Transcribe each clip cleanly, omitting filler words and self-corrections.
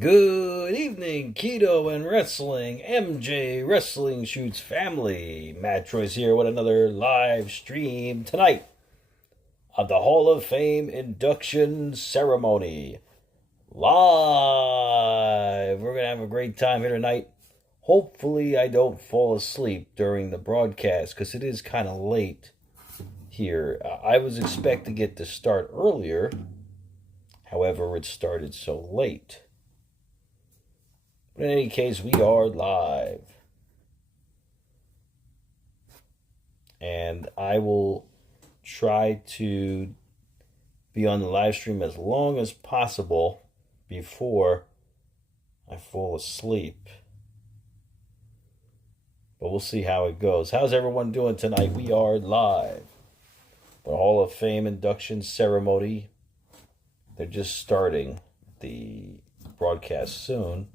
Good evening, Keto and Wrestling, MJ Wrestling Shoots family. Mattroise here with another live stream tonight of the Hall of Fame induction ceremony. Live! We're going to have a great time here tonight. Hopefully I don't fall asleep during the broadcast because it is kind of late here. I was expecting it to start earlier. However, it started so late. In any case, we are live. And I will try to be on the live stream as long as possible before I fall asleep. But we'll see how it goes. How's everyone doing tonight? We are live. The Hall of Fame induction ceremony. They're just starting the broadcast soon.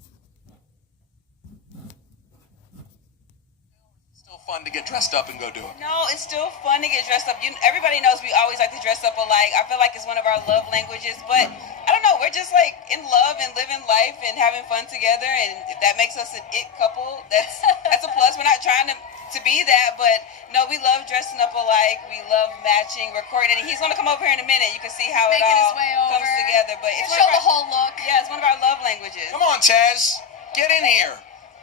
Fun to get dressed up and go do it. No, it's still fun to get dressed up. Everybody knows we always like to dress up alike. I feel like it's one of our love languages, but I don't know. We're just like in love and living life and having fun together, and if that makes us an it couple, that's a plus. We're not trying to be that, but no, we love dressing up alike. We love matching, recording. And he's going to come over here in a minute. You can see how it all comes together. But it's show the whole look. Yeah, it's one of our love languages. Come on, Taz, get in here.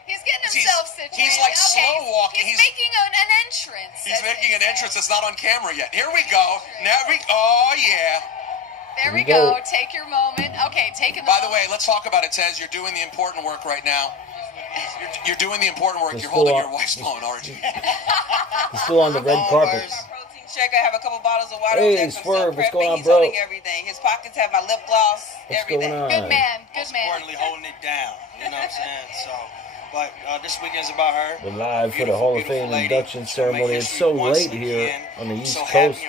He's getting himself situated. He's like slow walking. He's making an entrance. He's making an entrance that's not on camera yet. Here we go. Oh, yeah. There we go. Take your moment. Okay, taking the By the way, let's talk about it, Taz. You're doing the important work right now. You're doing the important work. You're holding your wife's phone, aren't you? He's still on the red carpet. Protein shake. I have a couple bottles of water. Hey, Swerve, what's going on, He's bro? holding everything. His pockets have my lip gloss. What's everything. going on? Good man. Good man. Importantly, holding it down. You know what I'm saying? So, but this weekend's about her. We're live for the Hall of Fame induction ceremony. It's so late here on the East Coast.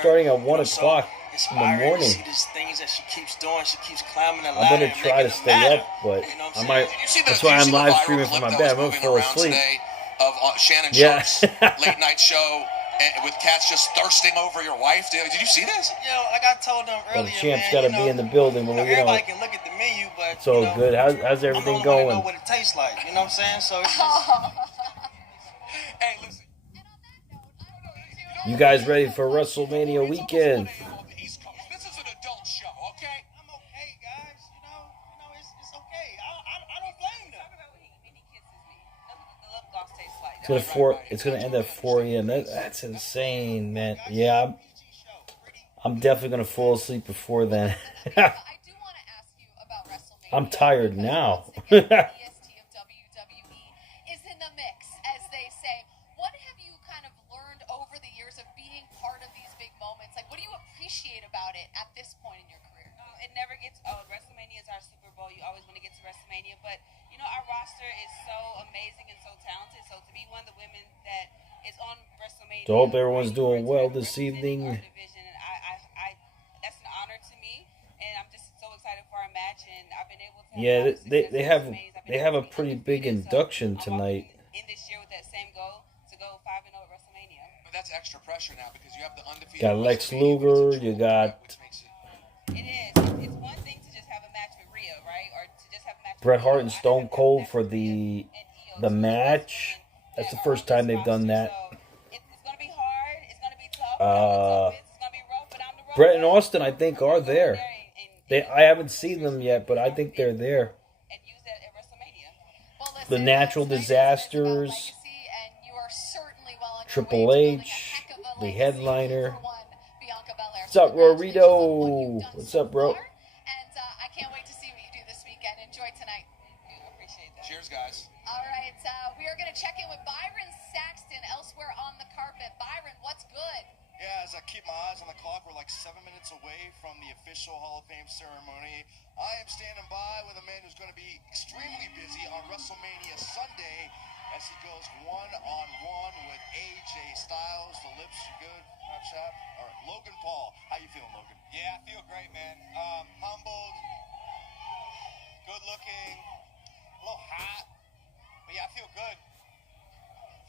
Starting at 1 o'clock in the morning. See these things that she keeps doing. She keeps climbing the ladder. I'm gonna try to stay up, but I might. That's why I'm live streaming from my bed. I'm gonna fall asleep. Of Shannon Sharp's late night show with cats just thirsting over your wife. Did you see this? Like I told them earlier, the champ's got to be in the building when we get on. Everybody can look at the menu, but it's all good. How's everything going? I know what it tastes like. You know what I'm saying? So it's just... Hey, listen. You guys ready for Wrestlemania weekend? This is an adult show, okay? I'm okay, guys. You know, it's okay. I don't blame them. It's gonna end at 4 a.m. That's insane, man. Yeah, I'm definitely gonna fall asleep before then. I'm tired now. WrestleMania is our Super Bowl. You always want to get to WrestleMania, but you know our roster is so amazing and so talented. So to be one of the women that is on WrestleMania, So I hope everyone's doing well this evening. That's an honor to me, and I'm just so excited for our match. And I've been able to. Yeah, they have a pretty big induction tonight. In this year with that same goal to go 5-0 at WrestleMania. But that's extra pressure now because you have the undefeated. Got Lex Luger. You got. It is. It's one thing to just have a match with Rhea, right? Or to just have a match with Bret Hart and Stone Cold for the match. That's the first time they've done that. It's going to be hard. It's going to be tough. It's going to be rough, but on the road. Bret and Austin, I think, are there. I haven't seen them yet, but I think they're there. And use that at WrestleMania. The Natural Disasters, Triple H, the headliner. What's up, Rorito? What's up, bro? And I can't wait to see what you do this weekend. Enjoy tonight. I appreciate that. Cheers, guys. All right, we are going to check in with Byron Saxton elsewhere on the carpet. Byron, what's good? Yeah, as I keep my eyes on the clock, we're like 7 minutes away from the official Hall of Fame ceremony. I am standing by with a man who's going to be extremely busy on WrestleMania Sunday as he goes one-on-one with AJ Styles. The lips are good. Not chap. All right, Logan Paul. How you feeling, Logan? Yeah, I feel great, man. Humbled, good looking, a little hot, but yeah, I feel good.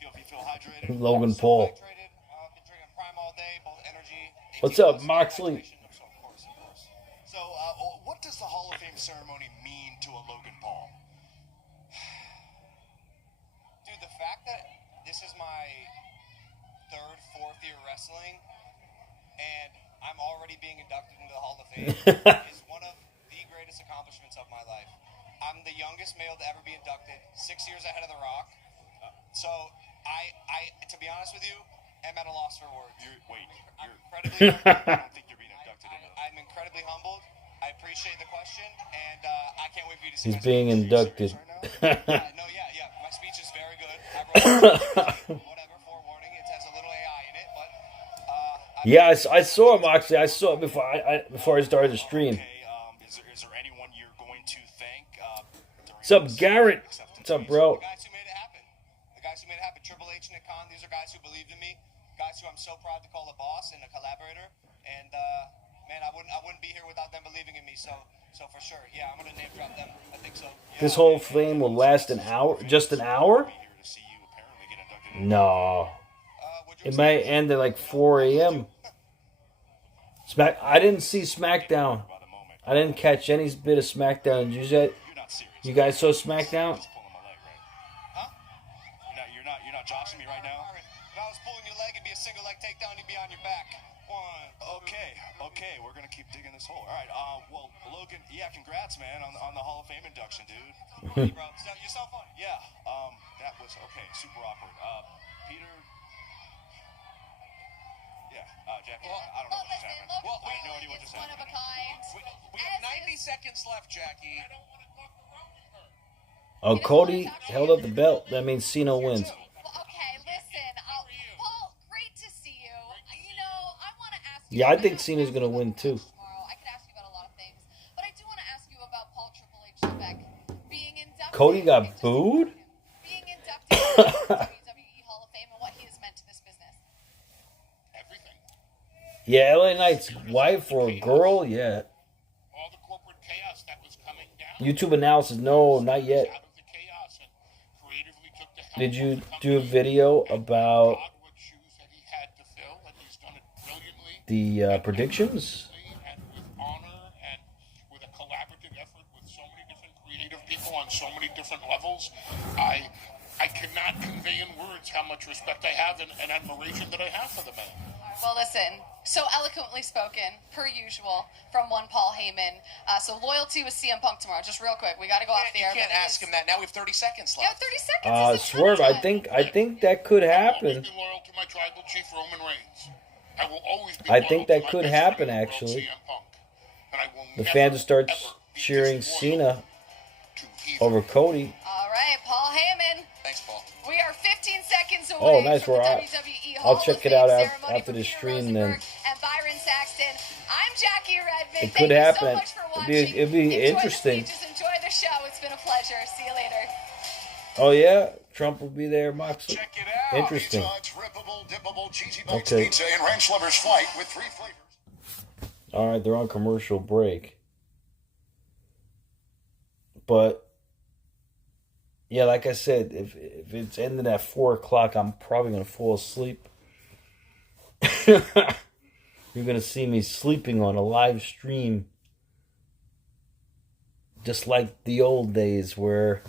You feel hydrated? Logan Paul. Hydrated. Been drinking Prime all day, both energy. What's up, Moxley? Of course. So, what does the Hall of Fame ceremony mean to a Fame is one of the greatest accomplishments of my life. I'm the youngest male to ever be inducted, 6 years ahead of The Rock. So I, to be honest with you, am at a loss for words. I'm incredibly humbled. I don't think you're being inducted. I'm incredibly humbled. I appreciate the question, and I can't wait for you to see. He's being inducted. Yeah. My speech is very good. I wrote whatever forewarning. It has a little AI in it, but yeah, I saw him actually. I saw him before I started the stream. Okay, is there anyone you're going to thank? What's up, Garrett? What's up, bro? the guys who made it happen. The guys who made it happen. Triple H and Nick Khan. These are guys who believed in me. Guys who I'm so proud to call a boss and a collaborator. And man, I wouldn't be here without them believing in me. So for sure, yeah, I'm gonna name drop them. I think so. Yeah, This whole thing will last an hour. Just an hour? Here to see you apparently get inducted. No. would you It might end at like 4 a.m. I didn't see SmackDown. I didn't catch any bit of SmackDown. Did you You're not serious. You guys saw SmackDown? Just pulling my leg, right? Huh? You're not joshing me right now? If I was pulling your leg, it'd be a single leg takedown. You'd be on your back. Okay, we're gonna keep digging this hole. All right, well, Logan, yeah, congrats, man, on the Hall of Fame induction, dude. Funny, bro. You're so funny. Yeah, that was okay, super awkward. Peter, yeah, Jackie, I don't know what just happened. Well, I have no idea what just One of a happened. kind. We have 90 seconds left, Jackie. Oh, Cody held up the belt. That means Cena wins. Well, okay, listen. Paul, great to see you. You know, I want to ask you. Yeah, I think Cena's gonna win too. Tomorrow. I could ask you about a lot of things, but I do want to ask you about Paul Triple H Trebek being inducted. Cody got booed? Being inducted into the WWE Hall of Fame and what he has meant to this business. Everything. Yeah, LA Knight's wife or girl? Yeah. All the corporate chaos that was coming down. YouTube analysis? No, not yet. Out of the chaos and creatively took the helm Did you of the do a company video and about God what shoes that he had to fill, and he's done it brilliantly. the predictions? And with honor and with a collaborative effort with so many different creative people on so many different levels. I cannot convey in words how much respect I have and admiration that I have for the man. Well, listen, so eloquently spoken, per usual, from one Paul Heyman. So loyalty with CM Punk tomorrow. Just real quick, we got to go off the You air. can't but it ask is- him that. Now we have 30 seconds Yeah, left. 30 seconds. is a ton Swerve, of I time. think that could I've always happen. been loyal to my tribal chief, Roman Reigns. I will always be I loyal think to that my could best happen, friend in the world, actually. CM Punk. And I will The never, fans start ever be cheering disloyal Cena to either. over Cody. All right, Paul Heyman. Thanks, Paul. We are 15 seconds away Oh, nice. from the We're out. WWE I'll Hall check of it Fame out ceremony after from the Peter stream then. Rosenberg and Byron Saxton. I'm Jackie Redmond. It Thank could you happen. so much for watching. It'd be Enjoy interesting. The speeches, enjoy the show. It's been a pleasure. See you later. Oh yeah, Trump will be there, Moxley. Check it out. Interesting. Pizza, trippable, dippable, cheesy bites Okay. pizza in Ranch Lover's Flight with 3 flavors. All right, they're on commercial break. But yeah, like I said, if it's ending at 4 o'clock, I'm probably gonna fall asleep. You're gonna see me sleeping on a live stream, just like the old days where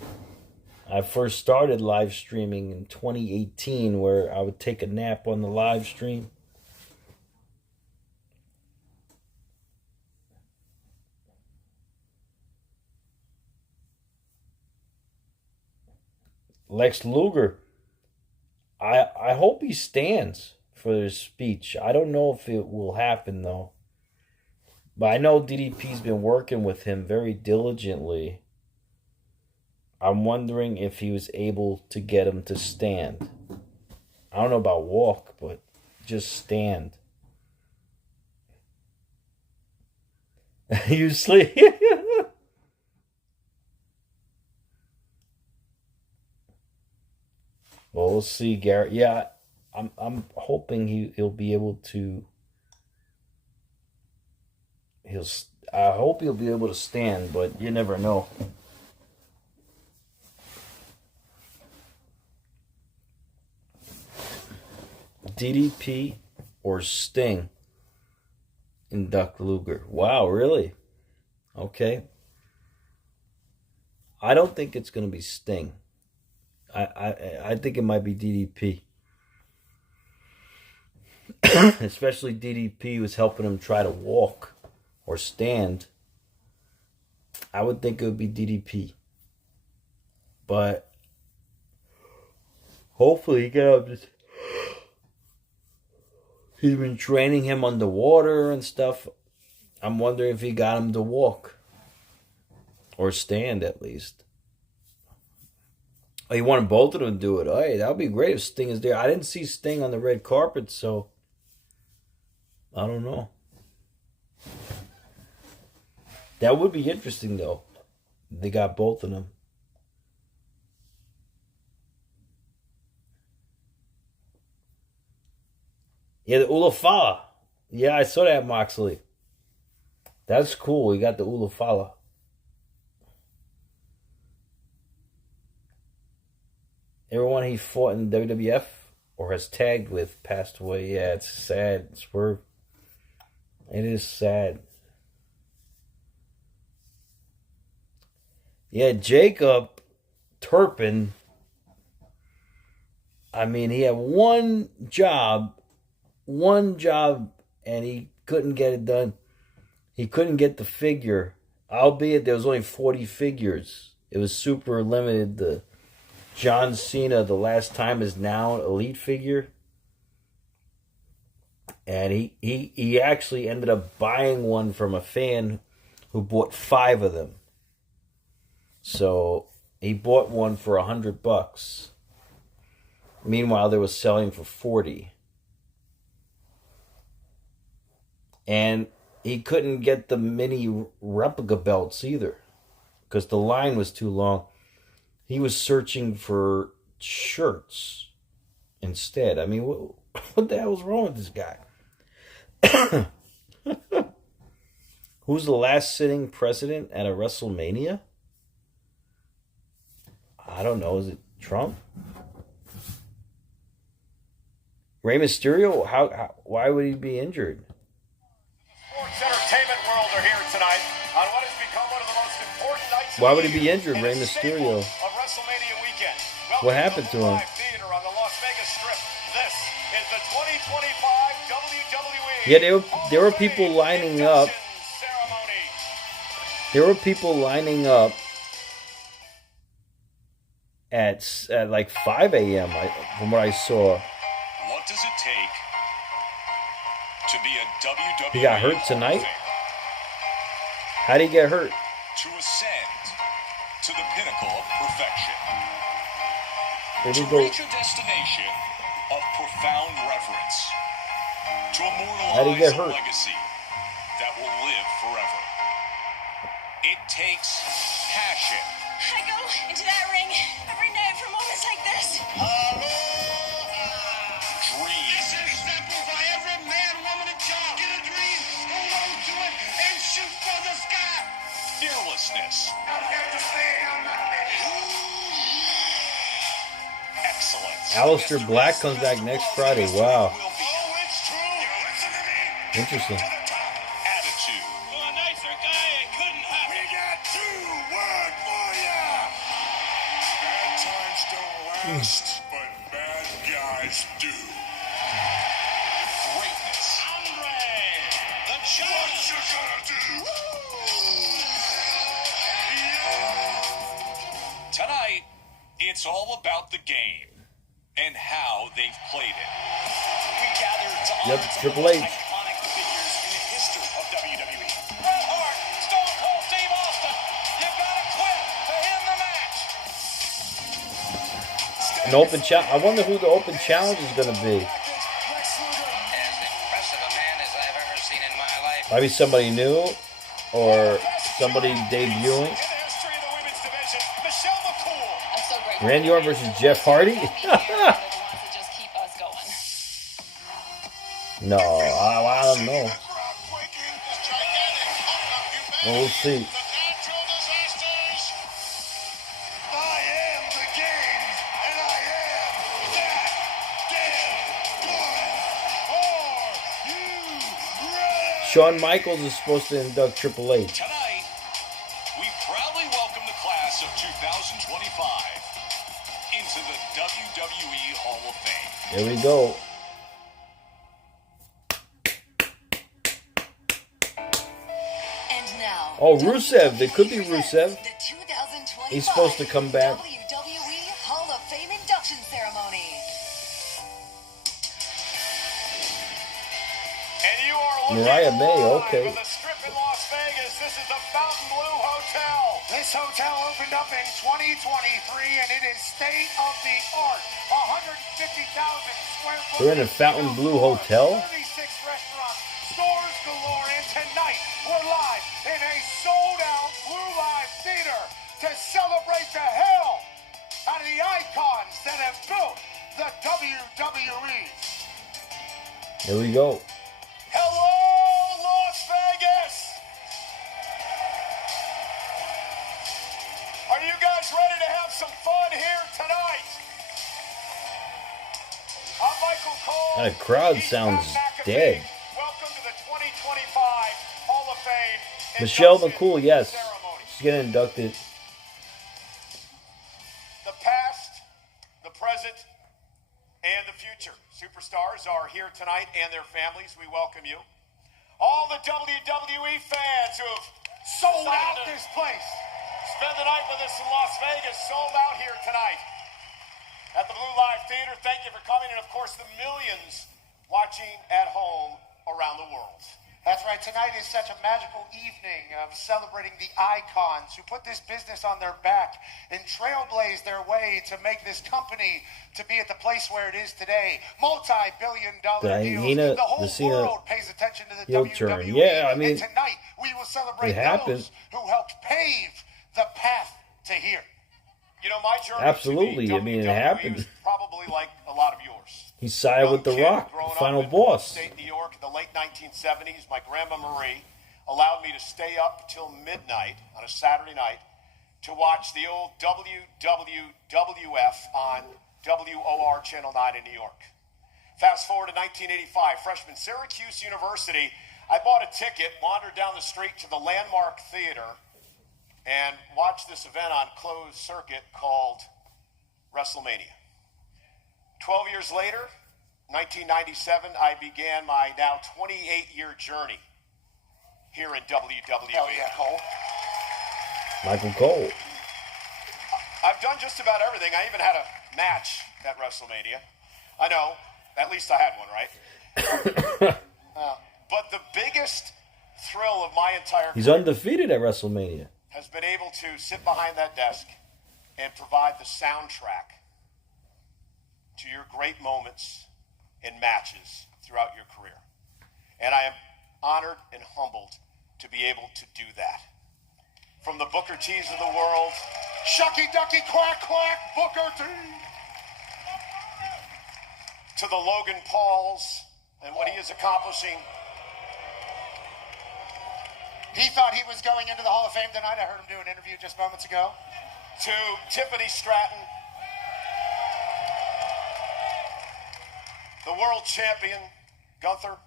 I first started live streaming in 2018, where I would take a nap on the live stream. Lex Luger, I hope he stands for his speech. I don't know if it will happen though. But I know DDP's been working with him very diligently. I'm wondering if he was able to get him to stand. I don't know about walk, but just stand. You sleep. Well, we'll see, Garrett. Yeah, I'm hoping he'll be able to. I hope he'll be able to stand, but you never know. DDP or Sting induct Luger. Wow, really? Okay. I don't think it's going to be Sting. I think it might be DDP. Especially DDP was helping him try to walk or stand, I would think it would be DDP. But hopefully he get up. He's been training him underwater and stuff. I'm wondering if he got him to walk. Or stand, at least. Oh, he wanted both of them to do it. Hey, that would be great if Sting is there. I didn't see Sting on the red carpet, so I don't know. That would be interesting, though. They got both of them. Yeah, the Ulafala. Yeah, I saw that, Moxley. That's cool. We got the Ulafala. Everyone he fought in WWF or has tagged with passed away. Yeah, it's sad. It is sad. Yeah, Jacob Turpin. I mean, he had one job, and he couldn't get it done. He couldn't get the figure, albeit there was only 40 figures. It was super limited. The John Cena, The Last Time Is Now elite figure. And he actually ended up buying one from a fan who bought 5 of them. So he bought one for $100. Meanwhile, they were selling for 40. And he couldn't get the mini replica belts either, because the line was too long. He was searching for shirts instead. I mean, what the hell is wrong with this guy? Who's the last sitting president at a WrestleMania? I don't know. Is it Trump? Rey Mysterio? Why would he be injured? Sports entertainment world are here tonight on what has become one of the most important nights. Why would he be injured, Rey Mysterio? Of WrestleMania weekend. What happened to him? Theater on the Las Vegas Strip. This is the 2025 WWE. Yeah, there were people lining up. There were people lining up at like 5 a.m. From what I saw. What does it take to be a WWE? He got hurt tonight? How did he get hurt? To ascend to the pinnacle of perfection. To reach a destination of profound reverence. To How'd he get immortalize a hurt? legacy that will live forever. It takes passion. I go into that ring every night for moments like this. Dream. This is example for every man, woman, and child. Get a dream, hold on to it, and shoot for the sky. Fearlessness. I'm here to stay, I'm not ready. Excellence. Aleister Black comes back next Friday. Wow. Oh, it's true. You listen to me. Interesting. Attitude. For a nicer guy, it couldn't happen. We got 2 words for ya. Bad times don't last, but bad guys do. Greatness. Andre, the what you gonna do? Tonight, it's all about the game and how they've played it. We gather to Yep, honor some of Triple the H. most iconic figures in the history of WWE. Bret Hart, Stone Cold Steve Austin. You gotta quit to end the match. An open challenge. I wonder who the open challenge is going to be. Lex Luger. As impressive a man as I've ever seen in my life. Might be somebody new or somebody debuting. In the history of the women's division, Michelle McCool. I'm so grateful. Randy Orton versus Jeff Hardy? They're the ones that just keep us going. No, I don't know. Well, we'll see. Natural disasters. I am the game, and I am that damn good. Are you ready? Shawn Michaels is supposed to induct Triple H. Tonight, we proudly welcome the class of 2025 into the WWE Hall of Fame. There we go. Oh, Rusev. It could be Rusev. The 2025 He's supposed to come back. WWE Hall of Fame induction ceremony. And you are looking Mariah May, live okay. on the Strip in Las Vegas. This is the Fontainebleau Hotel. This hotel opened up in 2023, and it is state-of-the-art. 150,000 square foot. They're in a Fontainebleau hotel? 36 restaurants, stores galore, and tonight we're live in a sold-out Blue Live Theater to celebrate the hell out of the icons that have built the WWE. Here we go. Hello, Las Vegas. Are you guys ready to have some fun here tonight? I'm Michael Cole. That crowd He's sounds Pat McAfee. dead. Welcome to the 2025 Hall of Fame Michelle induction McCool, yes. ceremony. She's getting inducted. The past, the present, and the future. Superstars are here tonight and their families. We welcome you. All the WWE fans who have Sold out this place. spend the night with us in Las Vegas, sold out here tonight at the Blue Live Theater. Thank you for coming, and of course the millions watching at home around the world. That's right. Tonight is such a magical evening of celebrating the icons who put this business on their back and trailblazed their way to make this company to be at the place where it is today. Multi-billion-dollar deals. The whole world pays attention to the heel WWE. turn. Yeah, I mean, and tonight we will celebrate it happened. those who helped pave the path to here. You know, my journey Absolutely. to the I mean, it WWE happened. was probably like a lot of yours. He sided with The Young kid Rock, growing the final up in boss. upstate New York in the late 1970s, my grandma Marie allowed me to stay up till midnight on a Saturday night to watch the old WWWF on WOR Channel 9 in New York. Fast forward to 1985, freshman Syracuse University. I bought a ticket, wandered down the street to the Landmark Theater, and watched this event on closed circuit called Wrestlemania. 12 years later, 1997, I began my now 28-year journey here in WWE. Hell yeah, Cole. Michael Cole. I've done just about everything. I even had a match at WrestleMania. I know, at least I had one, right? But the biggest thrill of my entire He's career undefeated at WrestleMania. has been able to sit behind that desk and provide the soundtrack to your great moments and matches throughout your career. And I am honored and humbled to be able to do that. From the Booker T's of the world, Shucky ducky quack quack, Booker T. to the Logan Pauls and what he is accomplishing. He thought he was going into the Hall of Fame tonight. I heard him do an interview just moments ago. To Tiffany Stratton, the world champion, Gunther.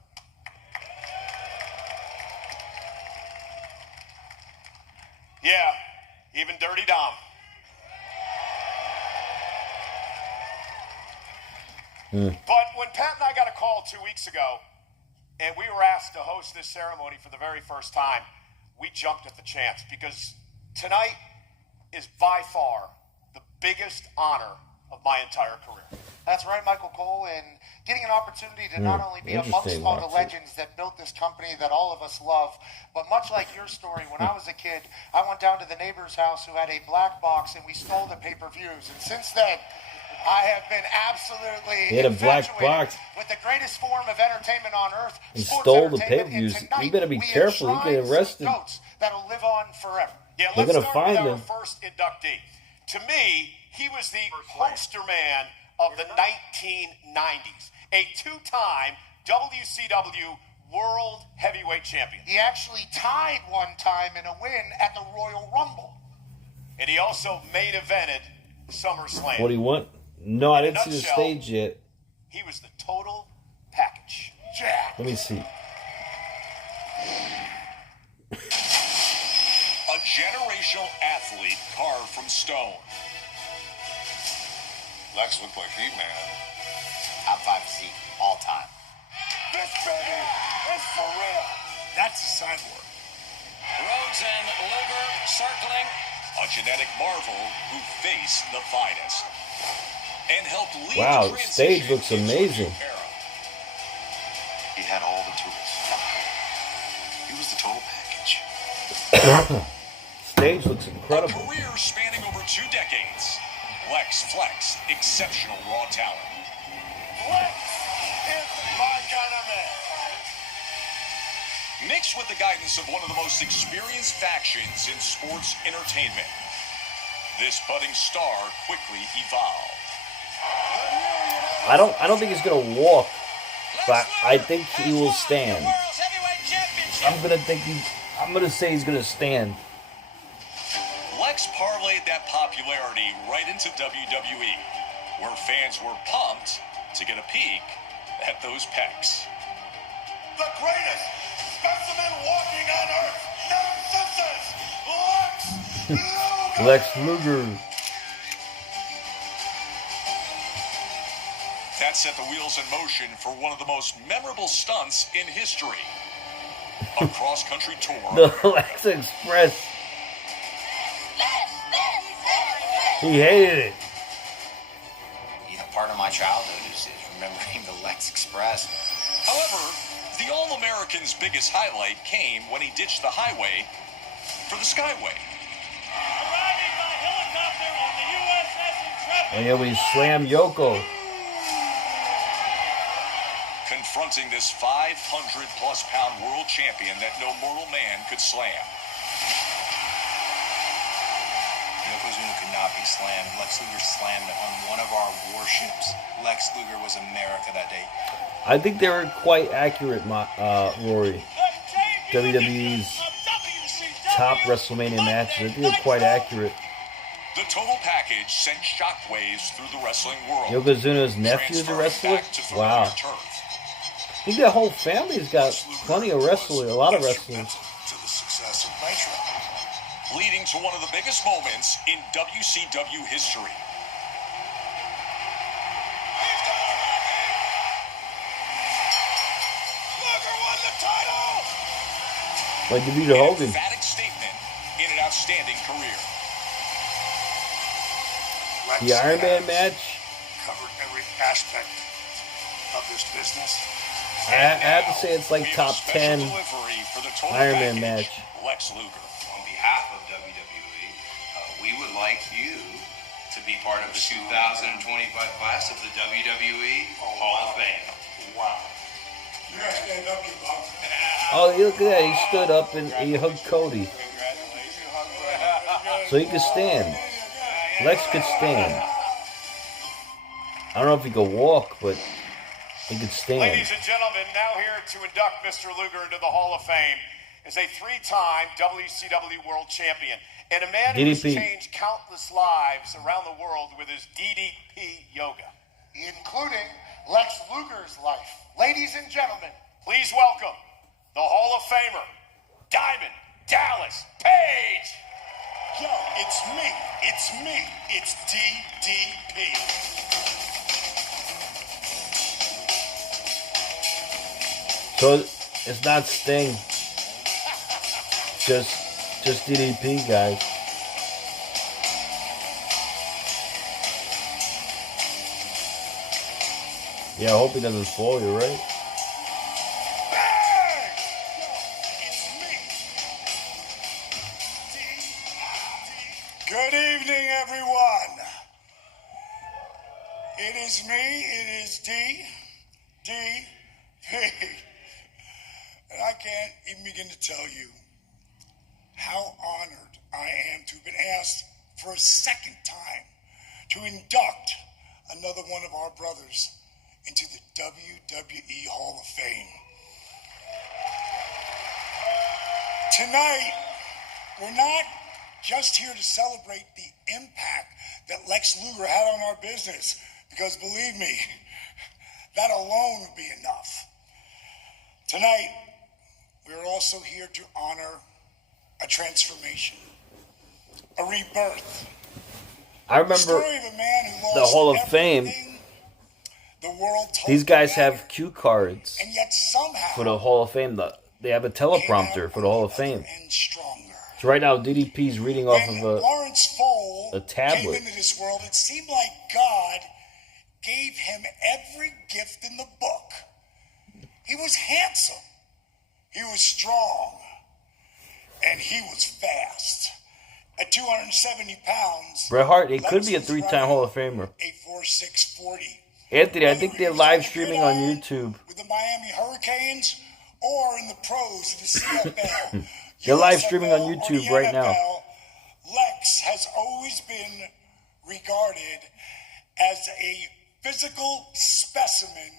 Yeah, even Dirty Dom. But when Pat and I got a call 2 weeks ago, and we were asked to host this ceremony for the very first time, we jumped at the chance because tonight is by far the biggest honor of my entire career. That's right, Michael Cole, and getting an opportunity to not only be amongst Interesting, all the Roxy. legends that built this company that all of us love, but much like your story, when I was a kid, I went down to the neighbor's house who had a black box and we stole the pay-per-views, and since then, I have been absolutely He had a black infatuated box. with the greatest form of entertainment on earth. He sports stole the entertainment, pay-per-views. and tonight You better be we careful. You get enshrine some arrested. goats that'll live on forever. Yeah, They're let's gonna start find with our him. first inductee. To me, he was the poster man of the 1990s, a two-time WCW World Heavyweight Champion. He actually tied one time in a win at the Royal Rumble. And he also main evented SummerSlam. What do you want? No, I In a didn't see the nutshell, stage yet. He was the total package. Jack. Let me see. A generational athlete carved from stone. Lex looked like He-Man. Top 5 seat all time. This baby is for real. That's a cyborg. Road Rhodes and Luger circling. A genetic marvel who faced the finest and helped lead Wow, the the stage transition looks into a new amazing. era. He had all the tools. He was the total package. Stage looks A incredible. career spanning over 2 decades. Lex Flex, exceptional raw talent. Lex is my kind of man. Mixed with the guidance of one of the most experienced factions in sports entertainment, this budding star quickly evolved. I don't think he's gonna walk, but I think he will stand. I'm gonna say he's gonna stand. Lex parlayed that popularity right into WWE, where fans were pumped to get a peek at those pecs. The greatest specimen walking on earth. Narcissus. Lex Luger. That set the wheels in motion for one of the most memorable stunts in history. A cross-country tour. The Lex Express. He hated it. You know, part of my childhood is remembering the Lex Express. However, the All-American's biggest highlight came when he ditched the highway for the Skyway. Arriving by helicopter on the USS Intrepid. And yeah, we slam Yoko. Confronting this 500-plus pound world champion that no mortal man could slam. Yokozuna could not be slammed. Lex Luger slammed on one of our warships. Lex Luger was America that day. I think they were quite accurate, Rory. WWE's top WrestleMania matches. I think they're quite accurate. The total package sent shockwaves through the wrestling world. Yokozuna's nephew is a wrestler? Wow. I think that whole family's got plenty of wrestlers, a lot of wrestlers. To the success of Nitro. Leading to one of the biggest moments in WCW history. Luger won the title. Like DeVito Hogan. An emphatic statement in an outstanding career. Lex The Iron Man match. covered every aspect of this business. I have to say it's like We have top a special 10 delivery for the total Iron Man package, match. Lex Luger. On behalf of WWE, we would like you to be part of the 2025 class of the WWE Hall of Fame. Wow. You guys stand up, you bum. Oh, look at that. He stood up and he hugged Cody. So he could stand. Lex could stand. I don't know if he could walk, but he could stand. Ladies and gentlemen, now here to induct Mr. Luger into the Hall of Fame is a 3-time WCW World Champion and a man who's DDP. changed countless lives around the world with his DDP yoga. Including Lex Luger's life. Ladies and gentlemen, Please welcome the Hall of Famer, Diamond Dallas Page. yo, it's me. It's DDP. So it's not Sting. Just DDP, guys. Yeah, I hope he doesn't fall, you're right. Good evening, everyone. It is me. It is DDP. And I can't even begin to tell you how honored I am to have been asked for a second time to induct another one of our brothers into the WWE Hall of Fame. Tonight, we're not just here to celebrate the impact that Lex Luger had on our business, because believe me, that alone would be enough. Tonight, we're also here to honor a transformation, a rebirth. I remember Story of a man who lost the Hall of Fame. everything the world told These guys him have cue cards and yet somehow for the Hall of Fame. They have a teleprompter for the Hall of Fame. and stronger. So right now, DDP's reading off of Lawrence Foal a tablet. came into this world, it seemed like God gave him every gift in the book. He was handsome. He was strong. And he was fast. At 270 pounds, Bret Hart, it could be a 3-time Hall of Famer. A 4.640. Anthony, I think they're live streaming on YouTube. With the Miami Hurricanes or in the pros of the CFL. They're live streaming on YouTube right now. Lex has always been regarded as a physical specimen,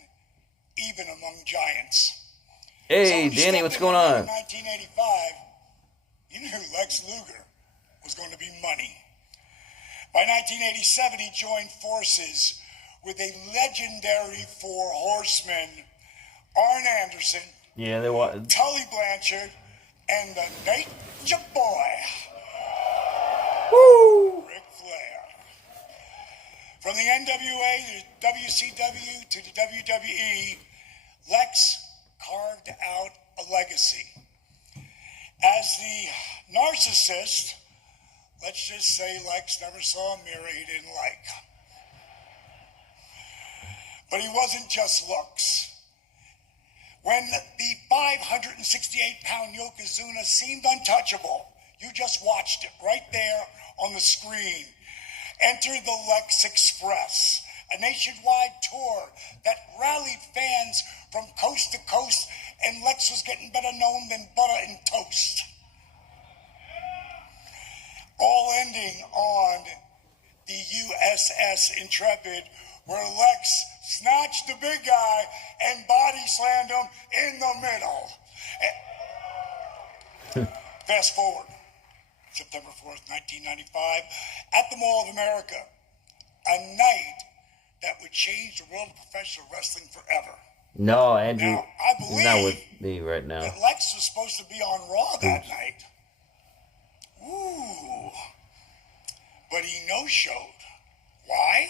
even among giants. Hey, Danny, what's going on? In 1985, you knew Lex Luger was going to be money. By 1987, he joined forces with a legendary four horsemen, Arn Anderson, Yeah, they want Tully Blanchard, and the Nature Boy, Woo! Ric Flair. From the NWA to WCW to the WWE, Lex carved out a legacy. As the narcissist, let's just say Lex never saw a mirror he didn't like. But he wasn't just looks. When the 568-pound Yokozuna seemed untouchable, you just watched it right there on the screen. Enter the Lex Express, a nationwide tour that rallied fans from coast to coast, and Lex was getting better known than butter and toast. All ending on the USS Intrepid, where Lex snatched the big guy and body slammed him in the middle. Fast forward, September 4th, 1995, at the Mall of America, a night that would change the world of professional wrestling forever. No, Andrew Now, I is not with believe me right now. that Lex was supposed to be on Raw that night. Ooh. But he no-showed. Why?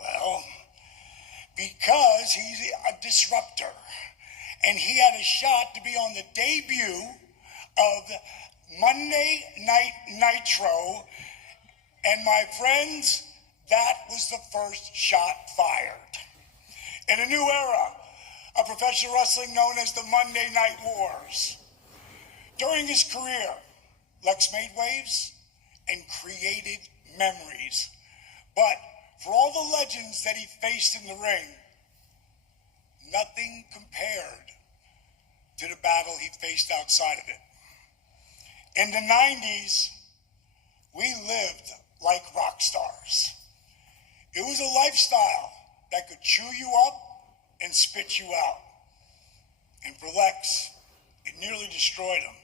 Well, because he's a disruptor. And he had a shot to be on the debut of Monday Night Nitro. And my friends, that was the first shot fired. In a new era of professional wrestling known as the Monday Night Wars. During his career, Lex made waves and created memories. But for all the legends that he faced in the ring, nothing compared to the battle he faced outside of it. In the 90s, we lived like rock stars. It was a lifestyle that could chew you up and spit you out. And for Lex, it nearly destroyed him.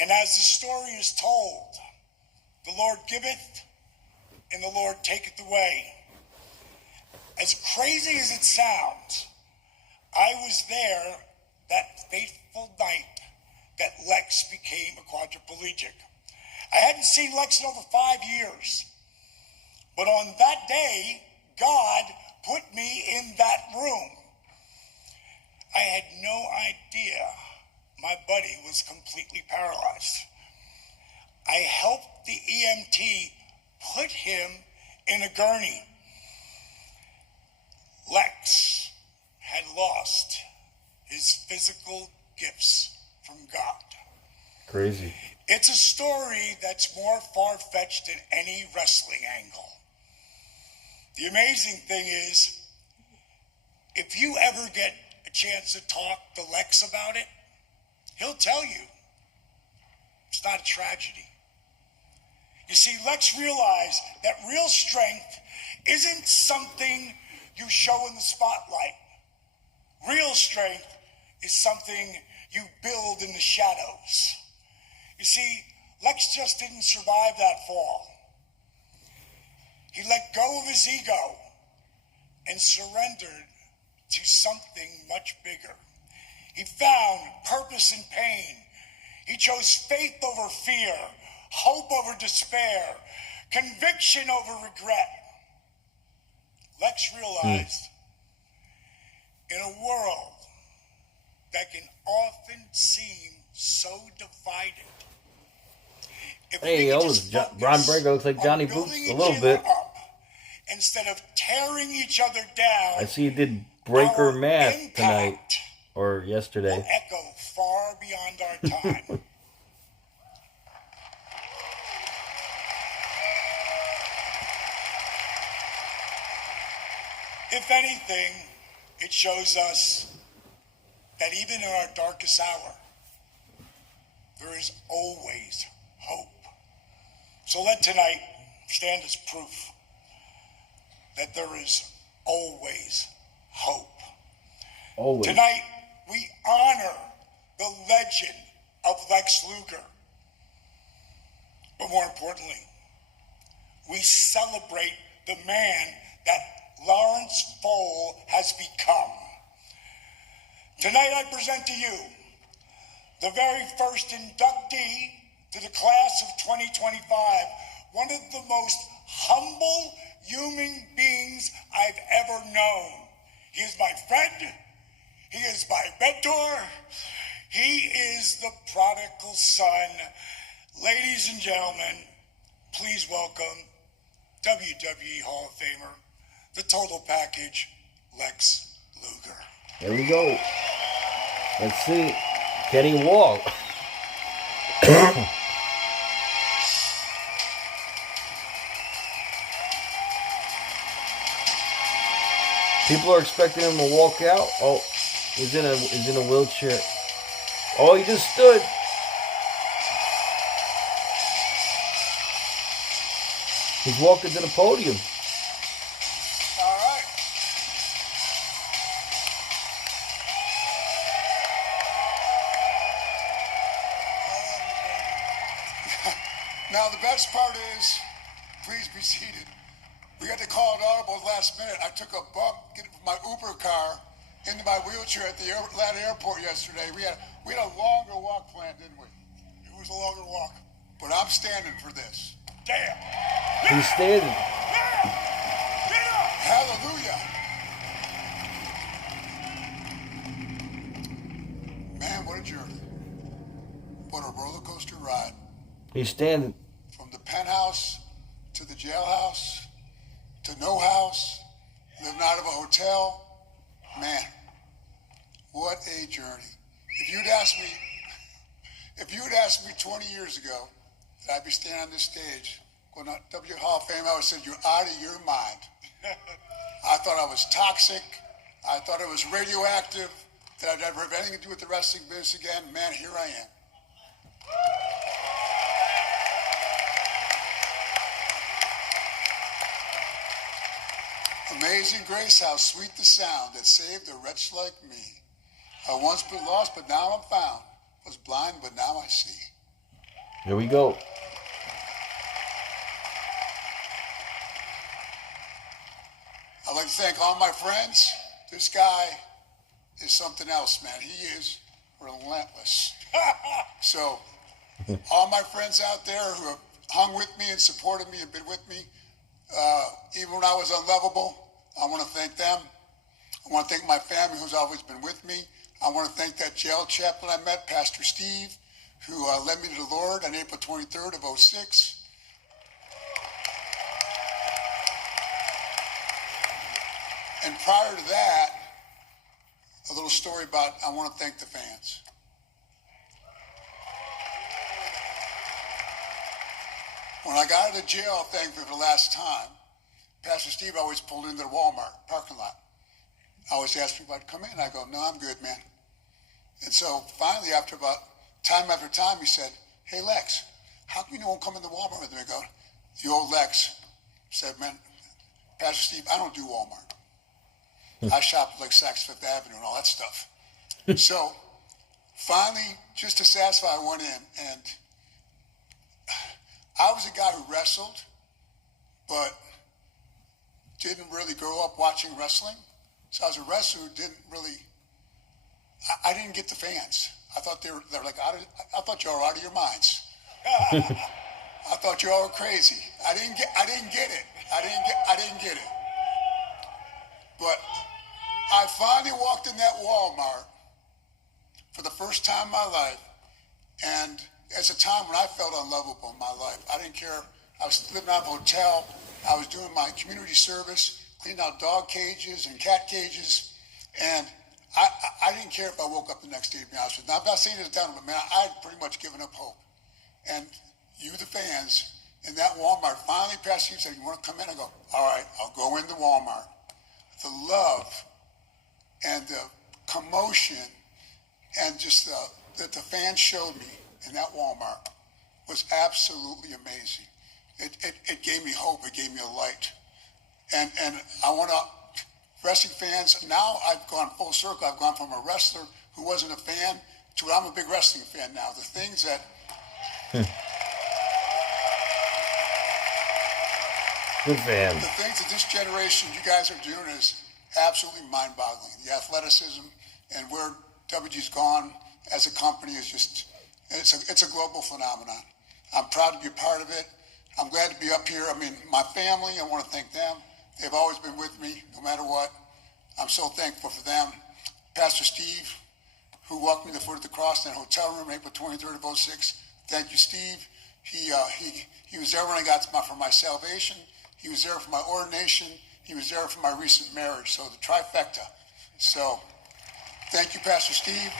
And as the story is told, the Lord giveth and the Lord taketh away. As crazy as it sounds, I was there that fateful night that Lex became a quadriplegic. I hadn't seen Lex in over 5 years. But on that day, God put me in that room. I had no idea my buddy was completely paralyzed. I helped the EMT put him in a gurney. Lex had lost his physical gifts from God. Crazy. It's a story that's more far-fetched than any wrestling angle. The amazing thing is, if you ever get a chance to talk to Lex about it, he'll tell you it's not a tragedy. You see, Lex realized that real strength isn't something you show in the spotlight. Real strength is something you build in the shadows. You see, Lex just didn't survive that fall. He let go of his ego and surrendered to something much bigger. He found purpose in pain. He chose faith over fear, hope over despair, conviction over regret. Lex realized in a world that can often seem so divided, Hey, Brian Breaker looks like Johnny Boots a little bit. Up, instead of tearing each other down, I see you did Breaker math tonight or yesterday. Will echo far beyond our time. If anything, it shows us that even in our darkest hour, there is always hope. So let tonight stand as proof that there is always hope. Always. Tonight, we honor the legend of Lex Luger. But more importantly, we celebrate the man that Lawrence Foal has become. Tonight I present to you the very first inductee to the class of 2025, one of the most humble human beings I've ever known. He is my friend. He is my mentor. He is the prodigal son. Ladies and gentlemen, please welcome WWE Hall of Famer, the total package, Lex Luger. There we go. Let's see. Can he walk? People are expecting him to walk out. Oh, he's in a wheelchair. Oh, he just stood. He's walking to the podium. All right. Now the best part is, please be seated. We had to call an audible last minute. I took a bump getting from my Uber car into my wheelchair at the Atlanta airport yesterday. We had a longer walk planned, didn't we? It was a longer walk. But I'm standing for this. Damn. He's standing. Hallelujah. Man, what a journey. What a roller coaster ride. He's standing. From the penthouse to the jailhouse to no house, living out of a hotel. Man, what a journey. If you'd asked me 20 years ago that I'd be standing on this stage going to W Hall of Fame, I would have said, you're out of your mind. I thought I was toxic. I thought it was radioactive, that I'd never have anything to do with the wrestling business again. Man, here I am. Amazing grace, how sweet the sound that saved a wretch like me. I once been lost, but now I'm found. Was blind, but now I see. Here we go. I'd like to thank all my friends. This guy is something else, man. He is relentless. So, all my friends out there who have hung with me and supported me and been with me, even when I was unlovable, I want to thank them. I want to thank my family who's always been with me. I want to thank that jail chaplain I met, Pastor Steve, who led me to the Lord on April 23rd of 2006. And prior to that, a little story about, I want to thank the fans. When I got out of jail, thankfully for the last time, Pastor Steve always pulled into the Walmart parking lot. I always asked people I'd come in. I go, no, I'm good, man. And so finally, after time, he said, hey, Lex, how come you won't come in the Walmart with me? I go, the old Lex said, man, Pastor Steve, I don't do Walmart. I shop at like Saks Fifth Avenue and all that stuff. So finally, just to satisfy, I went in, and I was a guy who wrestled, but didn't really grow up watching wrestling. So I was a wrestler who didn't really, I didn't get the fans. I thought they're like, I thought you all were out of your minds. I thought you all were crazy. I didn't get it. I didn't get it. But I finally walked in that Walmart for the first time in my life, and it's a time when I felt unlovable in my life. I didn't care. I was living out of a hotel. I was doing my community service, cleaning out dog cages and cat cages, and I didn't care if I woke up the next day, to be honest with you. Now, I'm not saying this down, but man, I had pretty much given up hope. And you, the fans, in that Walmart, finally, Pastor Steve said, you want to come in? I go, all right, I'll go into Walmart. The love and the commotion and just that the fans showed me in that Walmart was absolutely amazing. It gave me hope. It gave me a light. And I want to, wrestling fans, now I've gone full circle. I've gone from a wrestler who wasn't a fan to I'm a big wrestling fan now. The things that... Good fan. The things that this generation, you guys are doing is absolutely mind-boggling. The athleticism and where WG's gone as a company is just, it's a global phenomenon. I'm proud to be a part of it. I'm glad to be up here. I mean, my family, I want to thank them. They've always been with me, no matter what. I'm so thankful for them. Pastor Steve, who walked me to the foot of the cross in that hotel room, April 23rd of 06. Thank you, Steve. He was there when I got for my salvation. He was there for my ordination. He was there for my recent marriage. So the trifecta. So thank you, Pastor Steve,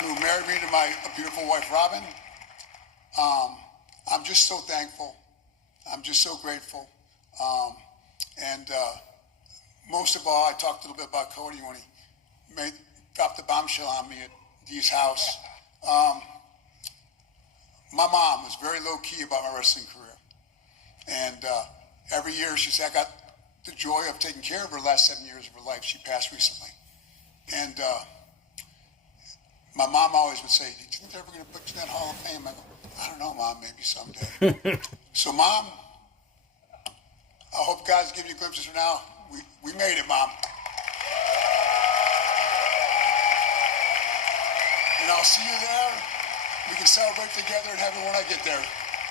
who married me to my beautiful wife, Robin. I'm just so thankful. I'm just so grateful. Most of all, I talked a little bit about Cody when he dropped the bombshell on me at Dee's house. My mom was very low-key about my wrestling career. And every year she said, I got the joy of taking care of her last 7 years of her life. She passed recently. And my mom always would say, do you think they're ever going to put you in that Hall of Fame? I go, I don't know, Mom, maybe someday. So, Mom, I hope God's giving you glimpses for now. We made it, Mom. And I'll see you there. We can celebrate together and have it when I get there.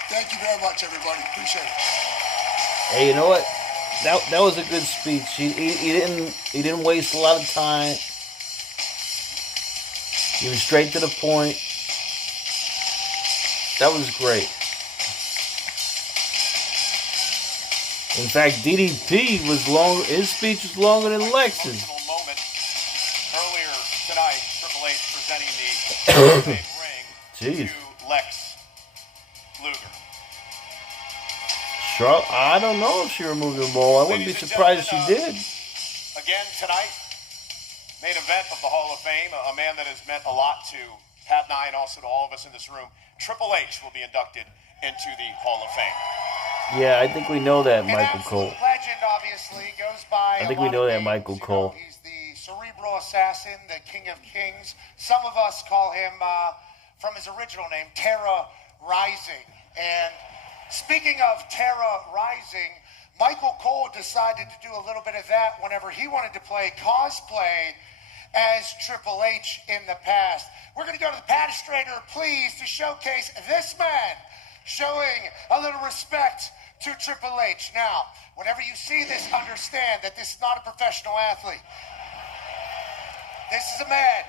Thank you very much, everybody. Appreciate it. Hey, you know what? That was a good speech. He didn't waste a lot of time. He was straight to the point. That was great. In fact, DDP was long. His speech was longer than Lex's. Moment earlier tonight, Triple H presenting the ring to Lex Luger. Sure, I don't know if she removed the ball. I wouldn't be surprised if she did. Again tonight, main event of the Hall of Fame, a man that has meant a lot to Pat and I and also to all of us in this room. Triple H will be inducted into the Hall of Fame. Yeah, I think we know that, Michael Cole. Legend, obviously, goes by. I think we know that, Michael Cole. He's the cerebral assassin, the King of Kings. Some of us call him, from his original name, Terra Rising. And speaking of Terra Rising, Michael Cole decided to do a little bit of that whenever he wanted to play cosplay as Triple H in the past. We're going to go to the Padistrator, please, to showcase this man showing a little respect to Triple H. Now, whenever you see this, understand that this is not a professional athlete. This is a man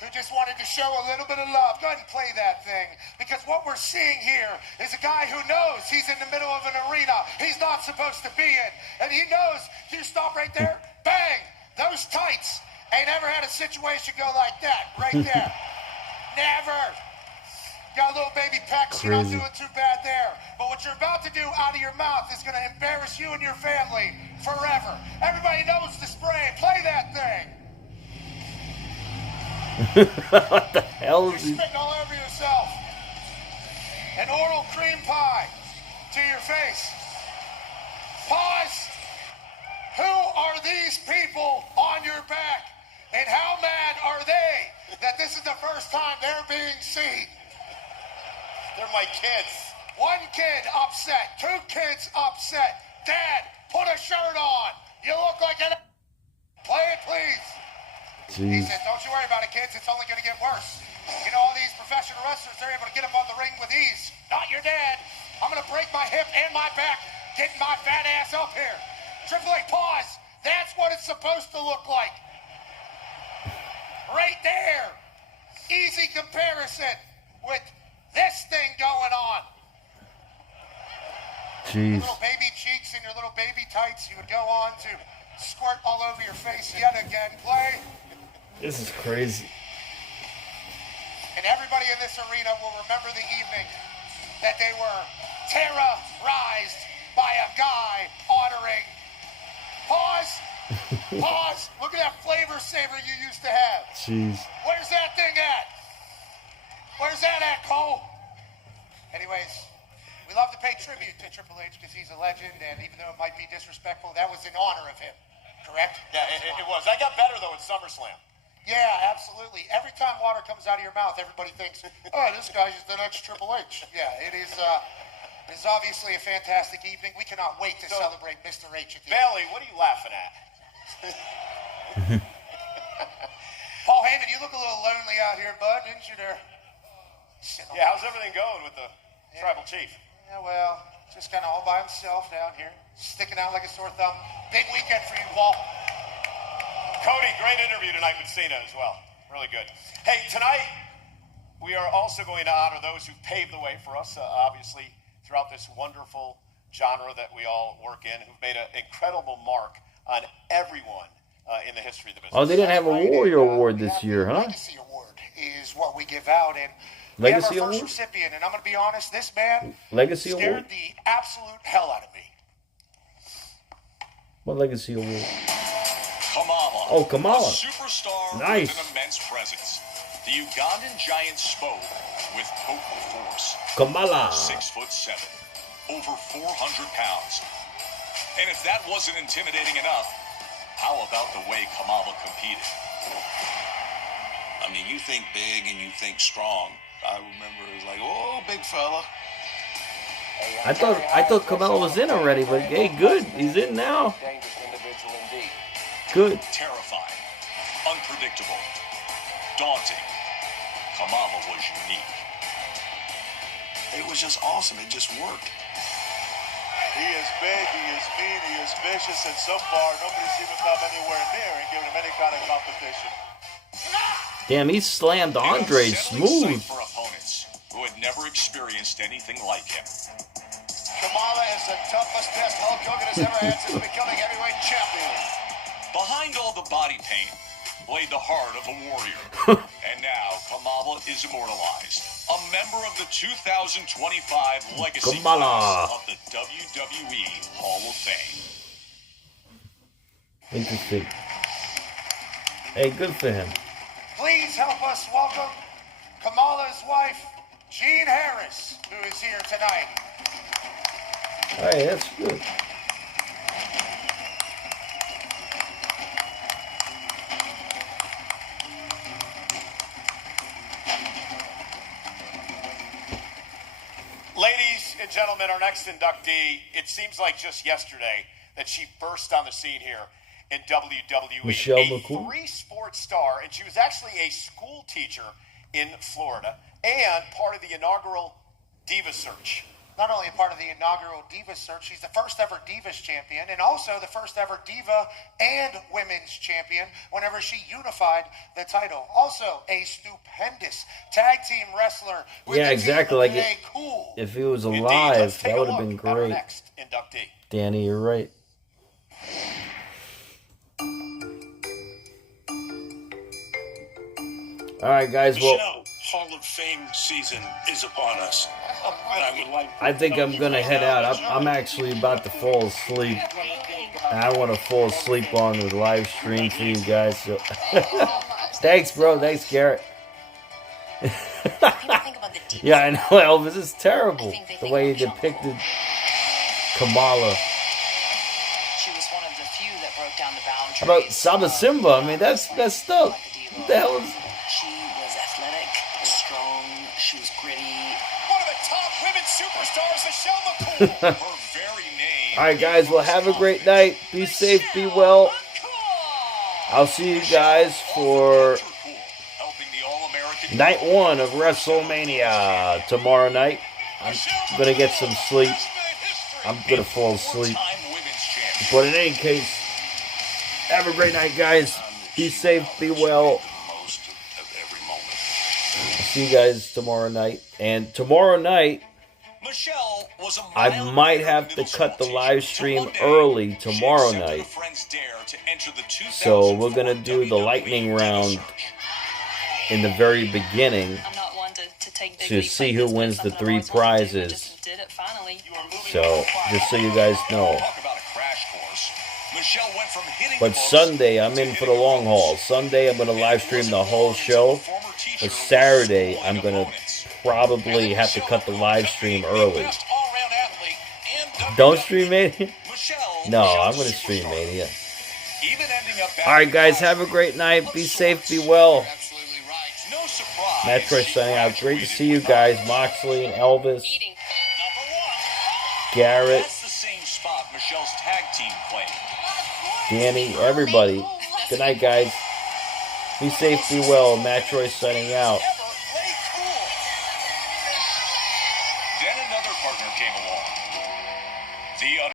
who just wanted to show a little bit of love. Go ahead and play that thing, because what we're seeing here is a guy who knows he's in the middle of an arena he's not supposed to be in, and he knows, you stop right there, bang, those tights. Ain't ever had a situation go like that, right there. Never. Got a little baby pecs, you're not doing too bad there. But what you're about to do out of your mouth is going to embarrass you and your family forever. Everybody knows the spray. Play that thing. What the hell is he? You're spitting all over yourself. An oral cream pie to your face. Pause. Who are these people on your back? And how mad are they that this is the first time they're being seen? They're my kids. One kid upset. Two kids upset. Dad, put a shirt on. You look like an... Play it, please. Jeez. He said, don't you worry about it, kids. It's only going to get worse. You know, all these professional wrestlers, they're able to get up on the ring with ease. Not your dad. I'm going to break my hip and my back getting my fat ass up here. Triple H, pause. That's what it's supposed to look like. Right there. Easy comparison. with this thing going on. Jeez. Little baby cheeks and your little baby tights, you would go on to squirt all over your face yet again. Play. This is crazy. And everybody in this arena will remember the evening that they were terrorized by a guy ordering. Pause. Pause. Look at that flavor saver you used to have. Jeez. Where's that thing at? Where's that at, Cole? Anyways, we love to pay tribute to Triple H because he's a legend, and even though it might be disrespectful, that was in honor of him. Correct? Yeah, it was. I got better, though, at SummerSlam. Yeah, absolutely. Every time water comes out of your mouth, everybody thinks, oh, this guy's the next Triple H. Yeah, it is obviously a fantastic evening. We cannot wait to celebrate Mr. H at the Bailey, what are you laughing at? Paul Heyman, you look a little lonely out here, bud, didn't you there? Yeah, how's everything going with the tribal chief? Yeah, well, just kind of all by himself down here, sticking out like a sore thumb. Big weekend for you, Paul. Cody, great interview tonight with Cena as well. Really good. Hey, tonight we are also going to honor those who paved the way for us, obviously, throughout this wonderful genre that we all work in, who've made an incredible mark on everyone in the history of the business. Oh, they didn't have a Warrior Award this year, huh? Legacy Award is what we give out, and Legacy we have our first Award? recipient, and I'm going to be honest, this man Legacy scared Award? the absolute hell out of me. What Legacy Award? Kamala. Oh, Kamala. A superstar Nice. with an immense presence. The Ugandan giant spoke with potent force. Kamala. 6'7", over 400 pounds. And if that wasn't intimidating enough, how about the way Kamala competed? I mean, you think big and you think strong. I remember it was like, oh, big fella. I thought Kamala was in already, but hey, good. He's in now. Good. Terrifying, unpredictable, daunting. Kamala was unique. It was just awesome. It just worked. He is big, he is mean, he is vicious, and so far nobody's even come anywhere near and given him any kind of competition. Damn, he slammed Andre smooth. For opponents who had never experienced anything like him. Kamala is the toughest test Hulk Hogan has ever had since becoming heavyweight champion. Behind all the body paint laid the heart of a warrior. And now Kamala is immortalized. A member of the 2025 Legacy Kamala. class of the WWE Hall of Fame. Interesting. Hey, good for him. Please help us welcome Kamala's wife, Jean Harris, who is here tonight. Hey, that's good. Ladies and gentlemen, our next inductee, it seems like just yesterday that she burst on the scene here in WWE. Michelle a McCool. three-sport star, and she was actually a school teacher in Florida and part of the inaugural Diva Search. Not only a part of the inaugural Diva Search, she's the first ever Divas champion and also the first ever Diva and Women's champion whenever she unified the title. Also a stupendous tag team wrestler. With Yeah, the exactly. team Like today. it, Cool. if he was Indeed, alive, let's take that a would have look been at our great. next inductee. Danny, you're right. All right, guys. Well, Michelle, Hall of Fame season is upon us. And I would like I think I'm gonna head out. I'm actually about to fall asleep. And I want to fall asleep on the live stream for you guys. So, thanks, bro. Thanks, Garrett. Yeah, I know, Elvis. It's terrible the way you depicted Kamala. She was one of the few that broke down the boundaries. How about Saba Simba? I mean, that's messed up. What the hell is? She was athletic, strong. She was gritty. One of the top women superstars, Michelle McCool. Her very name. All right, guys. Well, have a great night. Be safe. Be well. I'll see you guys for night 1 of WrestleMania tomorrow night. I'm gonna get some sleep. I'm gonna fall asleep. But in any case, have a great night, guys. Be safe. Be well. see you guys tomorrow night. And tomorrow night, Michelle was a I might have to cut the live stream early tomorrow night. So we're going to do the lightning round in the very beginning to see who wins the 3 prizes. So, just so you guys know. But Sunday, I'm in for the long haul. Sunday, I'm going to live stream the whole show. But Saturday, I'm going to probably have to cut the live stream early. Don't stream Mania? No, I'm going to stream Mania. Alright, guys, have a great night. Be safe, be well. Mattroise signing out. Great to see you guys. Moxley and Elvis. Garrett. Danny, everybody. Good night, guys. Be safe, be well. Mattroise signing out. Then another partner came along. The